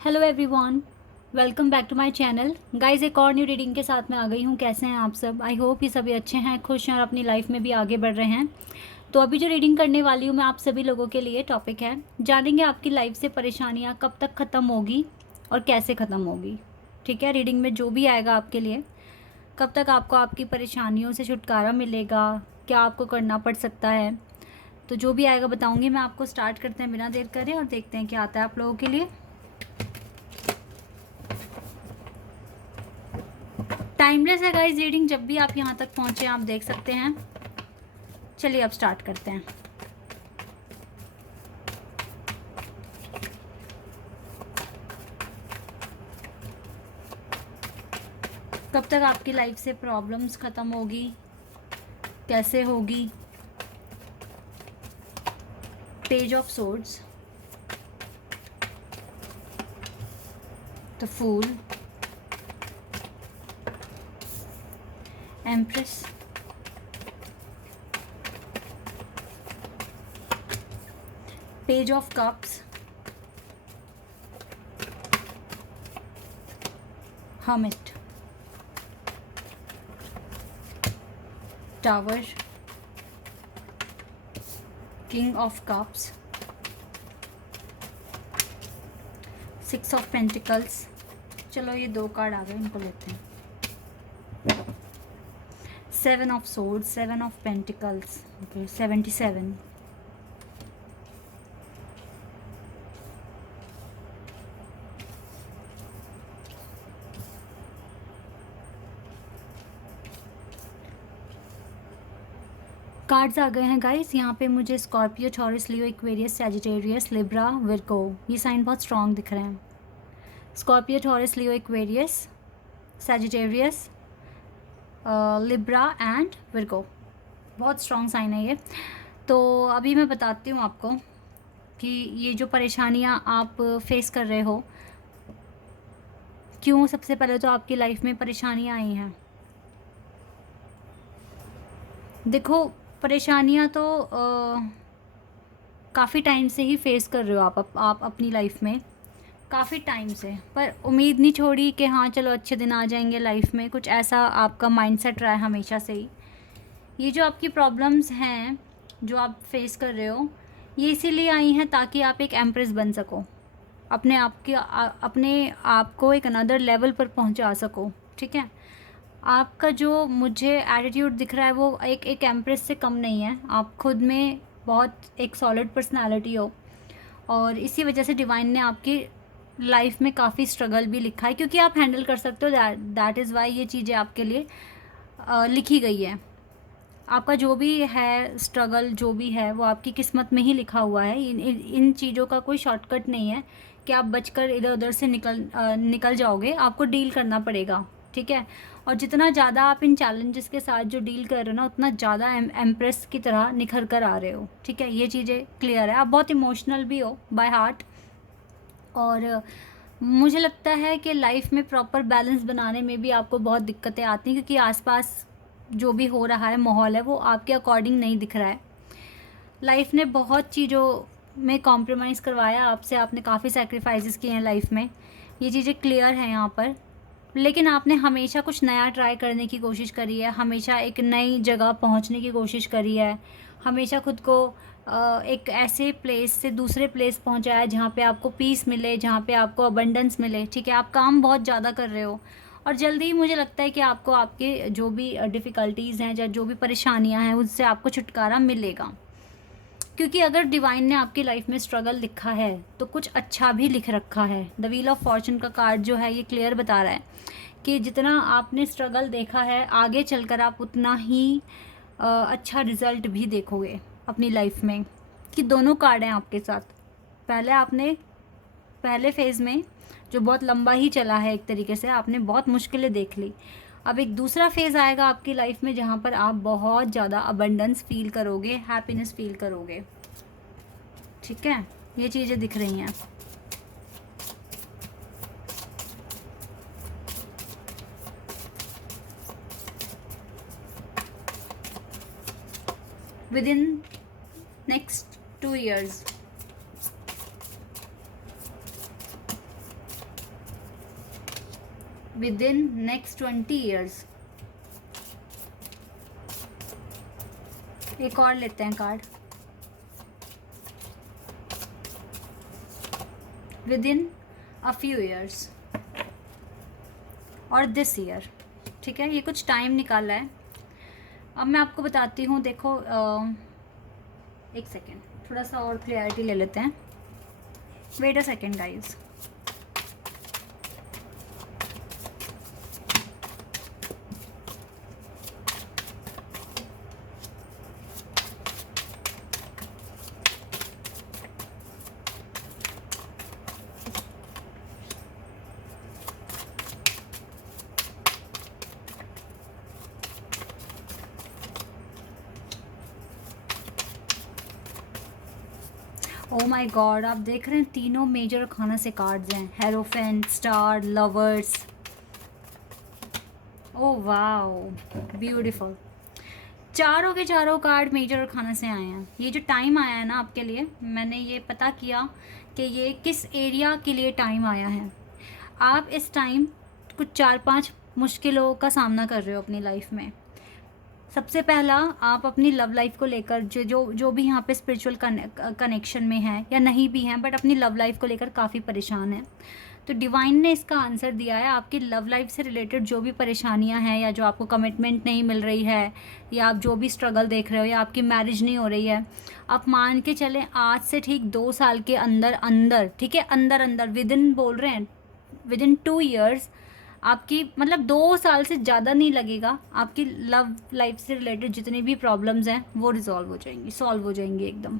Hello everyone, welcome back to my channel. Guys, एक और new reading के साथ मैं आ गई हूँ। कैसे हैं आप सब? आई होप ये सभी अच्छे हैं, खुश हैं और अपनी लाइफ में भी आगे बढ़ रहे हैं। तो अभी जो रीडिंग करने वाली हूँ मैं आप सभी लोगों के लिए, टॉपिक है जानेंगे आपकी लाइफ से परेशानियाँ कब तक ख़त्म होगी और कैसे ख़त्म होगी। ठीक है, रीडिंग में जो भी आएगा आपके लिए, कब तक आपको आपकी परेशानियों से छुटकारा मिलेगा, क्या आपको करना पड़ सकता है, तो जो भी आएगा बताऊँगी मैं आपको। स्टार्ट करते हैं बिना देर करे और देखते हैं क्या आता है आप लोगों के लिए। टाइमलेस है गाइस रीडिंग, जब भी आप यहाँ तक पहुँचे आप देख सकते हैं। चलिए अब स्टार्ट करते हैं। कब तक आपकी लाइफ से प्रॉब्लम्स ख़त्म होगी, कैसे होगी। Page of swords, the fool, empress, page of cups, hermit, tower, king of cups, six of pentacles. चलो ये दो कार्ड आ गए, इनको लेते हैं। Seven of swords, seven of pentacles, okay 77। Cards आ गए हैं गाइस यहाँ पे मुझे। Scorpio, Taurus, Leo, Aquarius, Sagittarius, Libra, Virgo, ये साइन बहुत स्ट्रॉन्ग दिख रहे हैं। Scorpio, Taurus, Leo, Aquarius, Sagittarius, Libra and Virgo, बहुत स्ट्रॉन्ग साइन है ये। तो अभी मैं बताती हूँ आपको कि ये जो परेशानियाँ आप फेस कर रहे हो, क्यों सबसे पहले तो आपकी लाइफ में परेशानियाँ आई हैं। देखो, परेशानियाँ तो काफ़ी टाइम से ही फेस कर रहे हो आप अपनी लाइफ में, काफ़ी टाइम से, पर उम्मीद नहीं छोड़ी कि हाँ चलो अच्छे दिन आ जाएंगे लाइफ में। कुछ ऐसा आपका माइंडसेट रहा है हमेशा से ही। ये जो आपकी प्रॉब्लम्स हैं जो आप फेस कर रहे हो, ये इसीलिए आई हैं ताकि आप एक एम्प्रेस बन सको, अपने आप को एक अनदर लेवल पर पहुंचा सको। ठीक है, आपका जो मुझे एटीट्यूड दिख रहा है वो एक एम्प्रेस से कम नहीं है। आप खुद में बहुत एक सॉलिड पर्सनालिटी हो और इसी वजह से डिवाइन ने आपकी लाइफ में काफ़ी स्ट्रगल भी लिखा है, क्योंकि आप हैंडल कर सकते हो। दैट इज़ वाई ये चीज़ें आपके लिए लिखी गई है। आपका जो भी है स्ट्रगल, जो भी है वो आपकी किस्मत में ही लिखा हुआ है। इन चीज़ों का कोई शॉर्टकट नहीं है कि आप बचकर इधर उधर से निकल जाओगे। आपको डील करना पड़ेगा। ठीक है, और जितना ज़्यादा आप इन चैलेंजेस के साथ जो डील कर रहे हो ना, उतना ज़्यादा एम्प्रेस की तरह निखर कर आ रहे हो। ठीक है, ये चीज़ें क्लियर है। आप बहुत इमोशनल भी हो बाय हार्ट, और मुझे लगता है कि लाइफ में प्रॉपर बैलेंस बनाने में भी आपको बहुत दिक्कतें आती हैं, क्योंकि आसपास जो भी हो रहा है माहौल है वो आपके अकॉर्डिंग नहीं दिख रहा है। लाइफ ने बहुत चीज़ों में कॉम्प्रोमाइज़ करवाया आपसे, आपने काफ़ी सेक्रीफाइसेस किए हैं लाइफ में, ये चीज़ें क्लियर हैं यहाँ पर। लेकिन आपने हमेशा कुछ नया ट्राई करने की कोशिश करी है, हमेशा एक नई जगह पहुँचने की कोशिश करी है, हमेशा खुद को एक ऐसे प्लेस से दूसरे प्लेस पहुँचाया जहाँ पे आपको पीस मिले, जहाँ पे आपको अबंडेंस मिले। ठीक है, आप काम बहुत ज़्यादा कर रहे हो और जल्दी ही मुझे लगता है कि आपको आपके जो भी डिफ़िकल्टीज़ हैं या जो भी परेशानियाँ हैं उससे आपको छुटकारा मिलेगा। क्योंकि अगर डिवाइन ने आपकी लाइफ में स्ट्रगल लिखा है तो कुछ अच्छा भी लिख रखा है। द व्हील ऑफ फॉर्चून का कार्ड जो है ये क्लियर बता रहा है कि जितना आपने स्ट्रगल देखा है, आगे चलकर आप उतना ही अच्छा रिज़ल्ट भी देखोगे अपनी लाइफ में। कि दोनों कार्ड हैं आपके साथ। पहले फेज़ में जो बहुत लंबा ही चला है, एक तरीके से आपने बहुत मुश्किलें देख ली। अब एक दूसरा फेज़ आएगा आपकी लाइफ में जहाँ पर आप बहुत ज़्यादा अबंडेंस फील करोगे, हैप्पीनेस फील करोगे। ठीक है, ये चीज़ें दिख रही हैं। Within next 2 years with in next 20 years. एक और लेते हैं card. With in a few years और दिस ईयर। ठीक है, ये कुछ टाइम निकाला है। अब मैं आपको बताती हूँ। देखो एक सेकेंड, थोड़ा सा और क्लियरिटी ले लेते हैं। Wait a second guys. Oh my God, आप देख रहे हैं तीनों मेजर खाना से कार्ड्स हैं। Hierophant, star, lovers. Oh wow, beautiful. चारों के चारों कार्ड मेजर खाना से आए हैं। ये जो टाइम आया है ना आपके लिए, मैंने ये पता किया कि ये किस एरिया के लिए टाइम आया है। आप इस टाइम कुछ 4-5 मुश्किलों का सामना कर रहे हो अपनी लाइफ में। सबसे पहला, आप अपनी लव लाइफ को लेकर जो भी यहाँ पे स्पिरिचुअल कनेक्शन में है या नहीं भी हैं, बट अपनी लव लाइफ को लेकर काफ़ी परेशान है। तो डिवाइन ने इसका आंसर दिया है। आपकी लव लाइफ से रिलेटेड जो भी परेशानियां हैं, या जो आपको कमिटमेंट नहीं मिल रही है, या आप जो भी स्ट्रगल देख रहे हो, या आपकी मैरिज नहीं हो रही है, आप मान के चलें आज से ठीक 2 साल के अंदर अंदर, ठीक है, अंदर अंदर, विद इन बोल रहे हैं, विद इन 2 ईयर्स, आपकी मतलब 2 साल से ज़्यादा नहीं लगेगा, आपकी लव लाइफ से रिलेटेड जितनी भी प्रॉब्लम्स हैं वो रिजॉल्व हो जाएंगी, सॉल्व हो जाएंगी एकदम।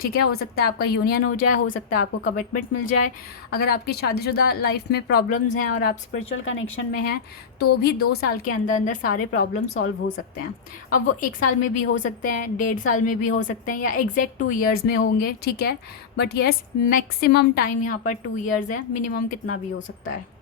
ठीक है, हो सकता है आपका यूनियन हो जाए, हो सकता है आपको कमिटमेंट मिल जाए। अगर आपकी शादीशुदा लाइफ में प्रॉब्लम्स हैं और आप स्पिरिचुअल कनेक्शन में हैं, तो भी 2 साल के अंदर अंदर सारे प्रॉब्लम सॉल्व हो सकते हैं। अब वो 1 साल में भी हो सकते हैं, 1.5 साल में भी हो सकते हैं, या एग्जैक्ट 2 ईयर्स में होंगे। ठीक है, बट येस, मैक्सिमम टाइम यहाँ पर 2 ईयर्स है, मिनिमम कितना भी हो सकता है।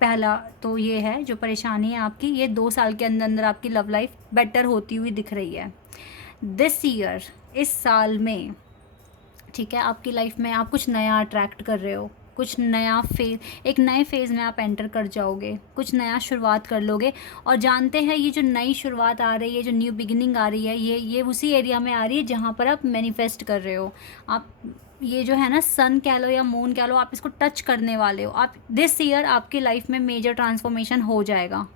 पहला तो ये है, जो परेशानी है आपकी, ये 2 साल के अंदर अंदर आपकी लव लाइफ बेटर होती हुई दिख रही है। दिस ईयर, इस साल में, ठीक है, आपकी लाइफ में आप कुछ नया अट्रैक्ट कर रहे हो, कुछ नया फेज, एक नए फेज़ में आप एंटर कर जाओगे, कुछ नया शुरुआत कर लोगे। और जानते हैं, ये जो नई शुरुआत आ रही है, जो न्यू बिगिनिंग आ रही है, ये उसी एरिया में आ रही है जहाँ पर आप मैनिफेस्ट कर रहे हो। आप ये जो है ना, सन कह लो या मून कह लो, आप इसको टच करने वाले हो। आप दिस ईयर आपकी लाइफ में मेजर ट्रांसफॉर्मेशन हो जाएगा।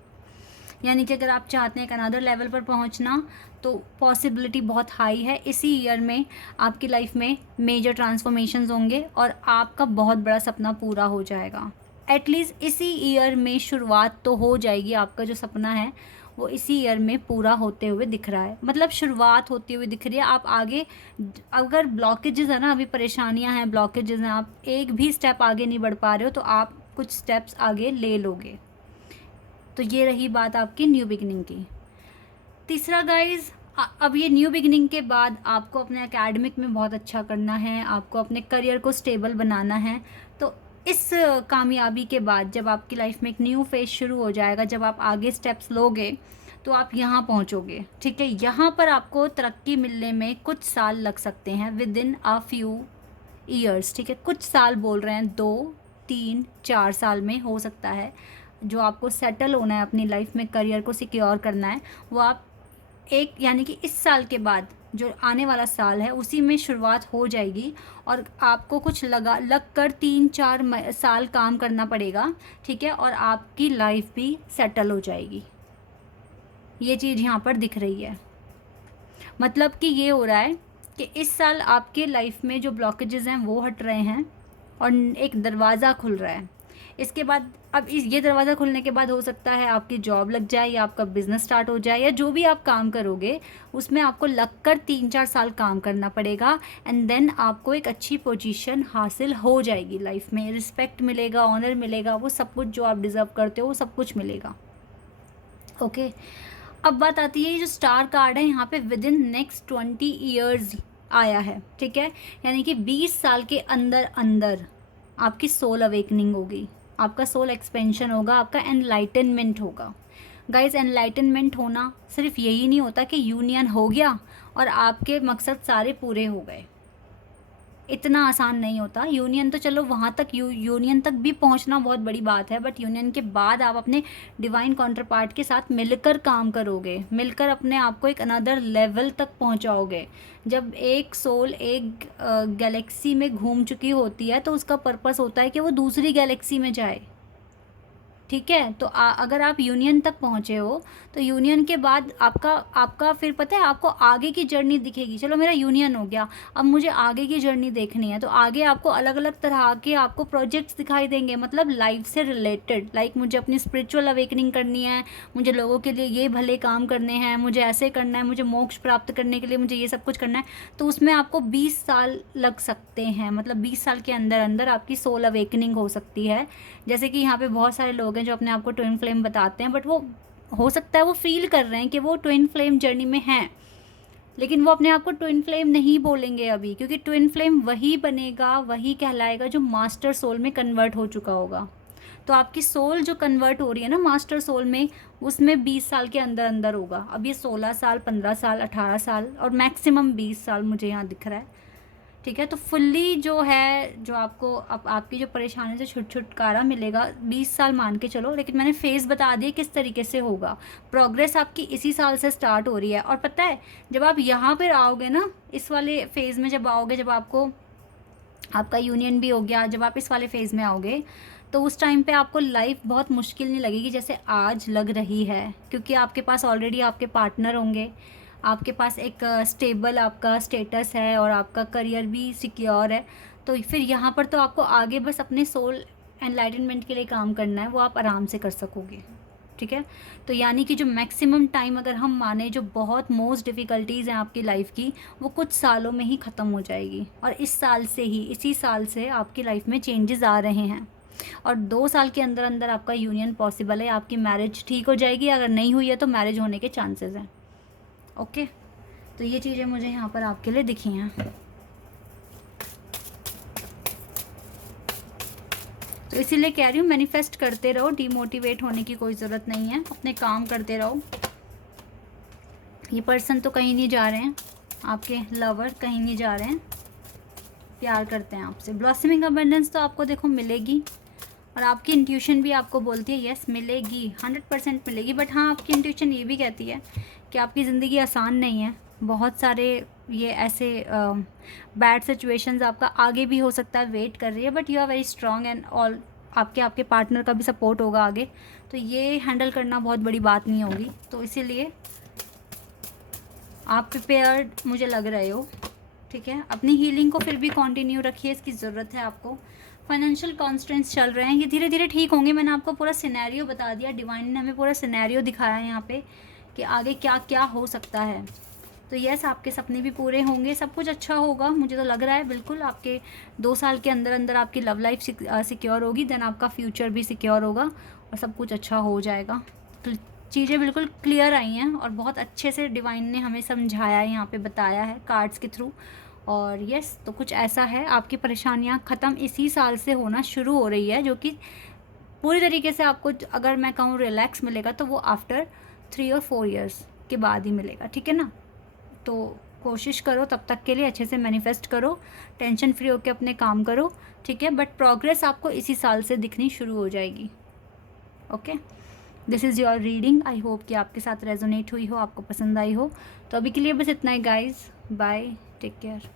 यानी कि अगर आप चाहते हैं एक अनदर लेवल पर पहुंचना, तो पॉसिबिलिटी बहुत हाई है इसी ईयर में आपकी लाइफ में मेजर ट्रांसफॉर्मेशंस होंगे और आपका बहुत बड़ा सपना पूरा हो जाएगा। एटलीस्ट इसी ईयर में शुरुआत तो हो जाएगी। आपका जो सपना है वो इसी ईयर में पूरा होते हुए दिख रहा है, मतलब शुरुआत होती हुई दिख रही है। आप आगे, अगर ब्लॉकेजेस है ना, अभी परेशानियां हैं, ब्लॉकेजेस हैं, आप एक भी स्टेप आगे नहीं बढ़ पा रहे हो, तो आप कुछ स्टेप्स आगे ले लोगे। तो ये रही बात आपकी न्यू बिगिनिंग की। तीसरा गाइज, अब ये न्यू बिगिनिंग के बाद आपको अपने एकेडमिक में बहुत अच्छा करना है, आपको अपने करियर को स्टेबल बनाना है। तो इस कामयाबी के बाद जब आपकी लाइफ में एक न्यू फेज शुरू हो जाएगा, जब आप आगे स्टेप्स लोगे, तो आप यहाँ पहुँचोगे। ठीक है, यहाँ पर आपको तरक्की मिलने में कुछ साल लग सकते हैं, with in a few years. ठीक है, कुछ साल बोल रहे हैं, 2, 3, 4 साल में हो सकता है। जो आपको सेटल होना है अपनी लाइफ में, करियर को सिक्योर करना है, वो आप एक, यानी कि इस साल के बाद जो आने वाला साल है उसी में शुरुआत हो जाएगी। और आपको कुछ लग कर 3-4 साल काम करना पड़ेगा। ठीक है, और आपकी लाइफ भी सेटल हो जाएगी। ये चीज़ यहाँ पर दिख रही है। मतलब कि ये हो रहा है कि इस साल आपके लाइफ में जो ब्लॉकेजेस हैं वो हट रहे हैं और एक दरवाज़ा खुल रहा है। इसके बाद, अब ये दरवाज़ा खुलने के बाद हो सकता है आपकी जॉब लग जाए, या आपका बिज़नेस स्टार्ट हो जाए, या जो भी आप काम करोगे उसमें आपको लगकर 3-4 साल काम करना पड़ेगा। एंड देन आपको एक अच्छी पोजीशन हासिल हो जाएगी लाइफ में, रिस्पेक्ट मिलेगा, ऑनर मिलेगा, वो सब कुछ जो आप डिज़र्व करते हो वो सब कुछ मिलेगा। ओके, अब बात आती है, ये जो स्टार कार्ड है यहाँ पे विद इन नेक्स्ट 20 ईयर्स आया है। ठीक है, यानी कि 20 साल के अंदर अंदर आपकी सोल अवेकनिंग होगी, आपका सोल एक्सपेंशन होगा, आपका एनलाइटनमेंट होगा। गाइज, एनलाइटनमेंट होना सिर्फ यही नहीं होता कि यूनियन हो गया और आपके मकसद सारे पूरे हो गए। इतना आसान नहीं होता। यूनियन तो चलो वहाँ तक, यूनियन तक भी पहुँचना बहुत बड़ी बात है, बट यूनियन के बाद आप अपने डिवाइन काउंटर पार्ट के साथ मिलकर काम करोगे, मिलकर अपने आप को एक अनदर लेवल तक पहुँचाओगे। जब एक सोल एक गैलेक्सी में घूम चुकी होती है तो उसका पर्पस होता है कि वो दूसरी गैलेक्सी में जाए, ठीक है। तो अगर आप यूनियन तक पहुँचे हो तो यूनियन के बाद आपका आपका फिर पता है आपको आगे की जर्नी दिखेगी। चलो मेरा यूनियन हो गया, अब मुझे आगे की जर्नी देखनी है, तो आगे आपको अलग अलग तरह के आपको प्रोजेक्ट्स दिखाई देंगे, मतलब लाइफ से रिलेटेड। लाइक मुझे अपनी स्पिरिचुअल अवेकनिंग करनी है, मुझे लोगों के लिए ये भले काम करने हैं, मुझे ऐसे करना है, मुझे मोक्ष प्राप्त करने के लिए मुझे ये सब कुछ करना है। तो उसमें आपको 20 साल लग सकते हैं, मतलब 20 साल के अंदर अंदर आपकी सोल अवेकनिंग हो सकती है। जैसे कि यहाँ पे बहुत सारे लोग हैं जो अपने आप को ट्विन फ्लेम बताते हैं, बट वो हो सकता है वो फील कर रहे हैं कि वो ट्विन फ्लेम जर्नी में हैं, लेकिन वो अपने आप को ट्विन फ्लेम नहीं बोलेंगे अभी, क्योंकि ट्विन फ्लेम वही बनेगा, वही कहलाएगा जो मास्टर सोल में कन्वर्ट हो चुका होगा। तो आपकी सोल जो कन्वर्ट हो रही है ना मास्टर सोल में, उसमें 20 साल के अंदर अंदर होगा। अब ये 16 साल, 15 साल, 18 साल और मैक्सिमम 20 साल मुझे यहाँ दिख रहा है, ठीक है। तो फुल्ली जो है, जो आपको अब आपकी जो परेशानी से छुटकारा मिलेगा 20 साल मान के चलो, लेकिन मैंने फेज़ बता दिए किस तरीके से होगा। प्रोग्रेस आपकी इसी साल से स्टार्ट हो रही है। और पता है जब आप यहाँ पर आओगे ना, इस वाले फेज़ में जब आओगे, जब आपको आपका यूनियन भी हो गया, जब आप इस वाले फेज़ में आओगे तो उस टाइम पे आपको लाइफ बहुत मुश्किल नहीं लगेगी जैसे आज लग रही है, क्योंकि आपके पास ऑलरेडी आपके पार्टनर होंगे, आपके पास एक स्टेबल आपका स्टेटस है और आपका करियर भी सिक्योर है। तो फिर यहाँ पर तो आपको आगे बस अपने सोल एनलाइटनमेंट के लिए काम करना है, वो आप आराम से कर सकोगे, ठीक है। तो यानी कि जो मैक्सिमम टाइम अगर हम माने, जो बहुत मोस्ट डिफ़िकल्टीज़ हैं आपकी लाइफ की, वो कुछ सालों में ही ख़त्म हो जाएगी। और इस साल से ही, इसी साल से आपकी लाइफ में चेंजेस आ रहे हैं। और 2 साल के अंदर अंदर आपका यूनियन पॉसिबल है, आपकी मैरिज ठीक हो जाएगी। अगर नहीं हुई है तो मैरिज होने के चांसेस हैं, ओके। तो ये चीज़ें मुझे यहाँ पर आपके लिए दिखी हैं। तो इसीलिए कह रही हूँ मैनिफेस्ट करते रहो, डिमोटिवेट होने की कोई ज़रूरत नहीं है, अपने काम करते रहो। ये पर्सन तो कहीं नहीं जा रहे हैं, आपके लवर कहीं नहीं जा रहे हैं, प्यार करते हैं आपसे। ब्लॉसमिंग अबंडेंस तो आपको देखो मिलेगी, और आपकी इंट्यूशन भी आपको बोलती है यस मिलेगी, 100% मिलेगी। बट हाँ, आपकी इंट्यूशन ये भी कहती है कि आपकी ज़िंदगी आसान नहीं है, बहुत सारे ये ऐसे बैड सिचुएशंस आपका आगे भी हो सकता है वेट कर रही है, but you are very strong and all. आपके पार्टनर का भी सपोर्ट होगा आगे, तो ये हैंडल करना बहुत बड़ी बात नहीं होगी। तो इसीलिए आप प्रिपेयर्ड मुझे लग रहे हो, ठीक है। अपनी हीलिंग को फिर भी कंटिन्यू रखिए, इसकी ज़रूरत है आपको। फाइनेंशियल कॉन्स्टेंट्स चल रहे हैं, ये धीरे धीरे ठीक होंगे। मैंने आपको पूरा सिनेरियो बता दिया, डिवाइन ने हमें पूरा सिनेरियो दिखाया है यहाँ पे कि आगे क्या क्या हो सकता है। तो यस, आपके सपने भी पूरे होंगे, सब कुछ अच्छा होगा, मुझे तो लग रहा है बिल्कुल। आपके 2 साल के अंदर अंदर आपकी लव लाइफ सिक्योर होगी, देन आपका फ्यूचर भी सिक्योर होगा और सब कुछ अच्छा हो जाएगा। तो चीज़ें बिल्कुल क्लियर आई हैं और बहुत अच्छे से डिवाइन ने हमें समझाया है, यहाँ पे बताया है कार्ड्स के थ्रू। और यस, तो कुछ ऐसा है, आपकी परेशानियाँ ख़त्म इसी साल से होना शुरू हो रही है, जो कि पूरी तरीके से आपको अगर मैं कहूँ रिलैक्स मिलेगा तो वो आफ्टर 3 और 4 ईयर्स के बाद ही मिलेगा, ठीक है ना। तो कोशिश करो तब तक के लिए अच्छे से मैनिफेस्ट करो, टेंशन फ्री होकर अपने काम करो, ठीक है। बट प्रोग्रेस आपको इसी साल से दिखनी शुरू हो जाएगी, okay. This is your reading, I hope कि आपके साथ रेजोनेट हुई हो, आपको पसंद आई हो। तो अभी के लिए बस इतना ही गाइज, बाय, टेक केयर।